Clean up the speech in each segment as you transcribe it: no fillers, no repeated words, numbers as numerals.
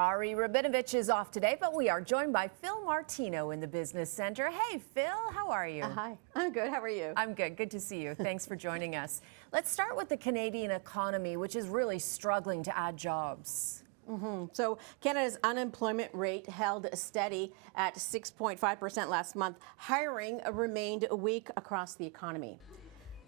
Ari Rabinovich is off today, but we are joined by Fil Martino in the Business Center. Hey, Phil, how are you? Hi, I'm good. How are you? I'm good. Good to see you. Thanks for joining us. Let's start with the Canadian economy, which is really struggling to add jobs. So Canada's unemployment rate held steady at 6.5% last month. Hiring remained weak across the economy.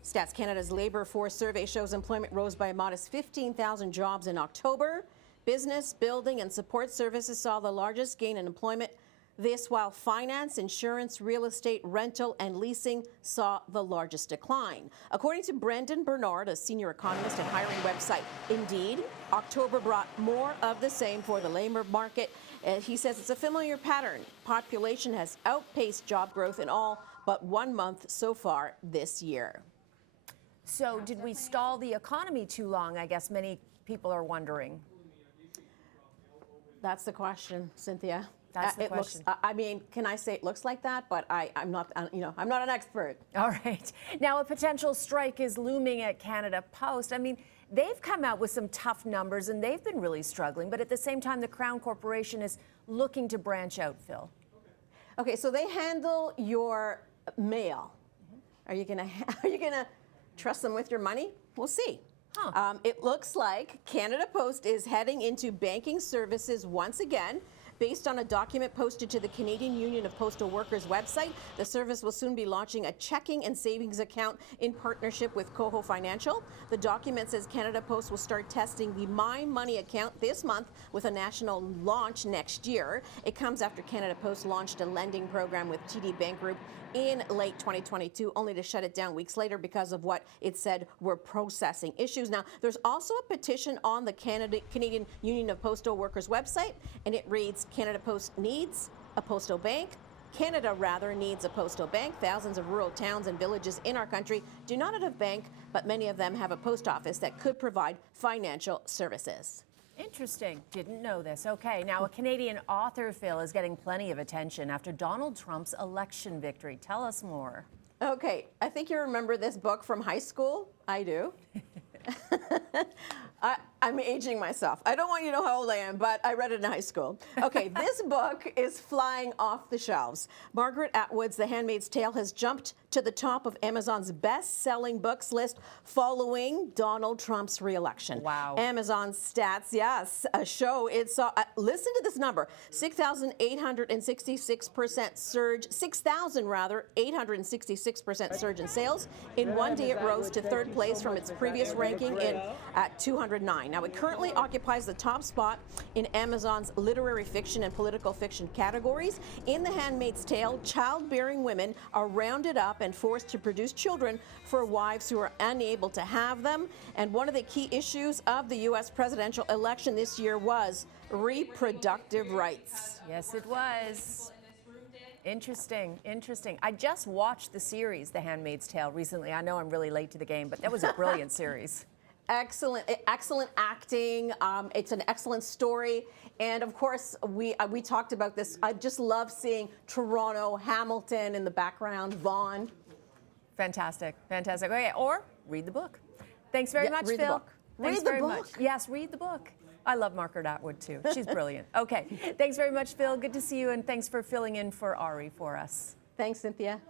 Stats Canada's labour force survey shows employment rose by a modest 15,000 jobs in October. Business, building and support services saw the largest gain in employment. This while finance, insurance, real estate, rental and leasing saw the largest decline. According to Brendan Bernard, a senior economist at hiring website Indeed, October brought more of the same for the labour market. He says it's a familiar pattern. Population has outpaced job growth in all but 1 month so far this year. So did we stall the economy too long? I guess many people are wondering. That's the question, Cynthia. That's the question. I mean, can I say it looks like that? But I'm not, I'm not an expert. All right. Now, a potential strike is looming at Canada Post. I mean, they've come out with some tough numbers, and they've been really struggling. But at the same time, the Crown Corporation is looking to branch out, Phil. Okay, so they handle your mail. Are you gonna trust them with your money? We'll see. Huh. It looks like Canada Post is heading into banking services once again. Based on a document posted to the Canadian Union of Postal Workers website, the service will soon be launching a checking and savings account in partnership with Coho Financial. The document says Canada Post will start testing the My Money account this month with a national launch next year. It comes after Canada Post launched a lending program with TD Bank Group in late 2022, only to shut it down weeks later because of what it said were processing issues. Now, there's also a petition on the Canadian Union of Postal Workers website, and it reads, Canada Post needs a postal bank. Canada, rather, needs a postal bank. Thousands of rural towns and villages in our country do not have a bank, but many of them have a post office that could provide financial services. Interesting. Didn't know this. Okay, now a Canadian author, Phil, is getting plenty of attention after Donald Trump's election victory. Tell us more. Okay, I think you remember this book from high school. I do. I'm aging myself. I don't want you to know how old I am, but I read it in high school. Okay, this book is flying off the shelves. Margaret Atwood's The Handmaid's Tale has jumped to the top of Amazon's best-selling books list following Donald Trump's re-election. Wow. Amazon's stats, yes, show it saw, listen to this number, 6,866% surge, 866% surge in sales. In one day, it rose to third place from its previous ranking at 209. Now, it currently occupies the top spot in Amazon's literary fiction and political fiction categories. In The Handmaid's Tale, childbearing women are rounded up and forced to produce children for wives who are unable to have them. And one of the key issues of the U.S. presidential election this year was reproductive rights. Yes, it was. Interesting, interesting. I just watched the series, The Handmaid's Tale, recently. I know I'm really late to the game, but that was a brilliant series. Excellent acting. It's an excellent story. And of course, we talked about this. I just love seeing Toronto, Hamilton in the background, Vaughan. Fantastic, fantastic. Okay, or read the book. Thanks very much, read Phil. The book. Thanks read the very book. much. Yes, read the book. I love Margaret Atwood too. She's brilliant. Okay, thanks very much, Phil. Good to see you, and thanks for filling in for Ari for us. Thanks, Cynthia.